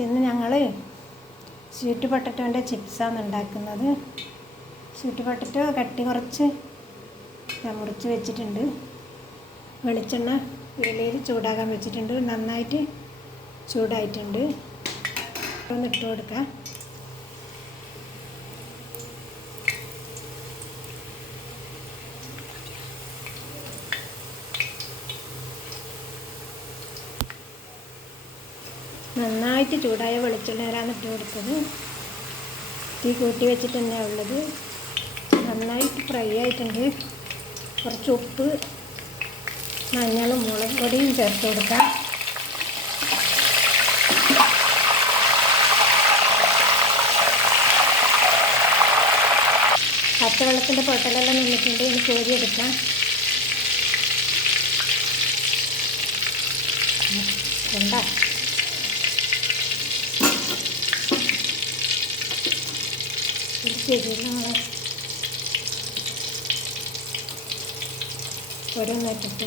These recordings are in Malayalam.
ഇന്ന് ഞങ്ങൾ സ്വീറ്റ് പൊട്ടറ്റോൻ്റെ ചിപ്സാണ് ഉണ്ടാക്കുന്നത്. സ്വീറ്റ് പൊട്ടറ്റോ കട്ടി കുറച്ച് ഞാൻ മുറിച്ച് വെച്ചിട്ടുണ്ട്. വെളിച്ചെണ്ണ ഉരുളിയിൽ ചൂടാകാൻ വെച്ചിട്ടുണ്ട്. നന്നായിട്ട് ചൂടായിട്ടുണ്ട്. ഒന്ന് ഇട്ട് കൊടുക്കാം. നന്നായിട്ട് ചൂടായ വെളിച്ചെണ്ണയിലാണ് ഇട്ട് കൊടുത്തത്. തീ കൂട്ടി വെച്ചിട്ട് തന്നെയാണ് ഉള്ളത്. നന്നായിട്ട് ഫ്രൈ ആയിട്ടുണ്ട്. കുറച്ച് ഉപ്പ്, മഞ്ഞളും മുളക് പൊടിയും ചേർത്ത് കൊടുക്കാം. പച്ചവെള്ളത്തിൻ്റെ പൊട്ടലെല്ലാം നിന്നിട്ടുണ്ട്. ഇനി കോരിയെടുക്കാം. കൊണ്ടാ ഓരോന്നിട്ടിട്ട്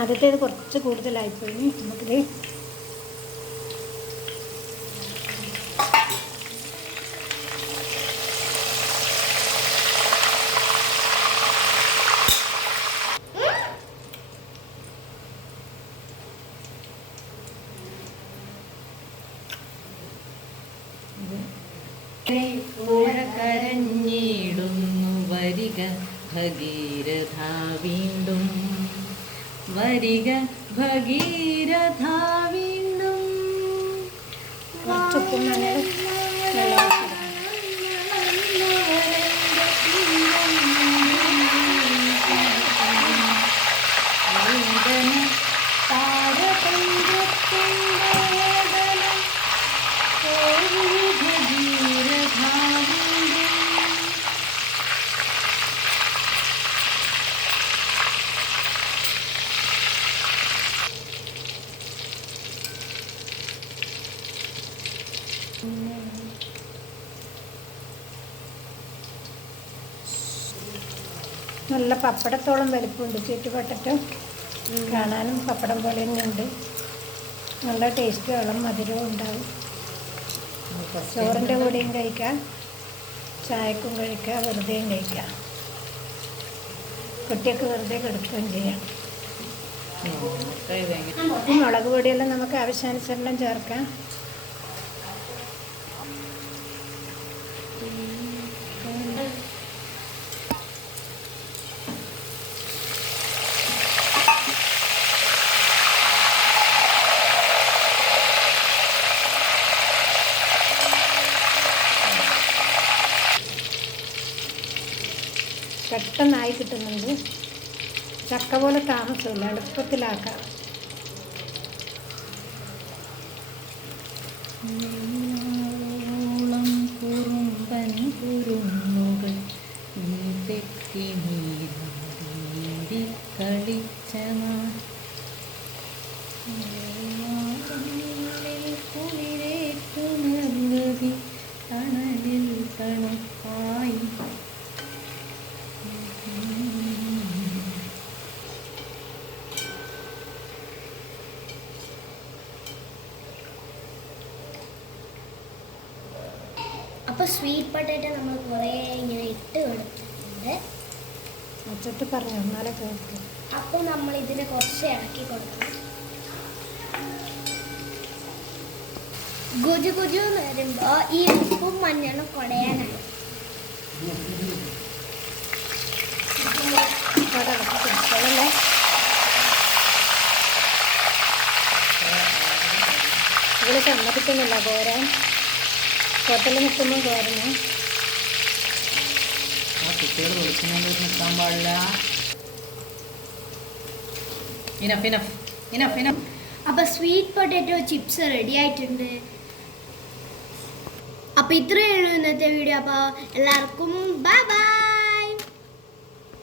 ആദ്യത്തേത് കുറച്ച് കൂടുതലായിപ്പോയി. നമുക്കിത് കരഞ്ഞിടുന്നു വരിക ഭഗീരഥ വീണ്ടും, വരിക ഭഗീരഥ വീണ്ടും. നല്ല പപ്പടത്തോളം വലിപ്പമുണ്ട് സ്വീറ്റ് പൊട്ടറ്റോ. കാണാനും പപ്പടം പോലെ തന്നെയുണ്ട്. നല്ല ടേസ്റ്റ്, വെള്ളം മധുരവും ഉണ്ടാവും. ചോറിൻ്റെ കൂടെയും കഴിക്കാം, ചായക്കും കഴിക്കാം, വെറുതെയും കഴിക്കാം. കുട്ടിയൊക്കെ വെറുതെ കിടക്കുകയും ചെയ്യാം. മുളക് പൊടിയെല്ലാം നമുക്ക് ആവശ്യാനുസരണം ചേർക്കാം. പെട്ടെന്നായി കിട്ടുന്നുണ്ട്. ചക്ക പോലെ താമസമില്ല, എളുപ്പത്തിലാക്കാം. കുറുമ്പൻ കുരുന്നുകൾ തെറ്റി നീന്തി കളിച്ച കുളിരേറ്റു നിർഗതി തണലിൽ തണുപ്പായി. അപ്പോൾ സ്വീറ്റ് പൊട്ടറ്റോ നമ്മൾ കുറേ ഇങ്ങനെ ഇട്ട് കൊടുത്തിട്ടുണ്ട്. അച്ചട്ട് പറഞ്ഞു എന്നാലേ കേൾക്കും. അപ്പോൾ നമ്മൾ ഇതിനെ കുറച്ച് ഇളക്കി കൊടുക്കണം. ഗുജു ഗുജു എന്ന് വരുമ്പോൾ ഈ ഉപ്പും മഞ്ഞളും കുടയാനായി. ഇവിടെ സമ്മതിക്കുന്നില്ല കോരാൻ. ഹോട്ടലിൽ നിൽക്കുമ്പോൾ കോരുന്നു. കുട്ടികൾ വിളിക്കുന്നുണ്ട്, നിൽക്കാൻ പാടില്ല. Enough enough enough enough. അപ്പോൾ സ്വീറ്റ് പൊട്ടറ്റോ ചിപ്സ് റെഡി ആയിട്ടുണ്ട്. അപ്പോൾ ഇത്രയേ ഉള്ളൂ ഇന്നത്തെ വീഡിയോ. അപ്പോൾ എല്ലാവർക്കും ബൈ ബൈ.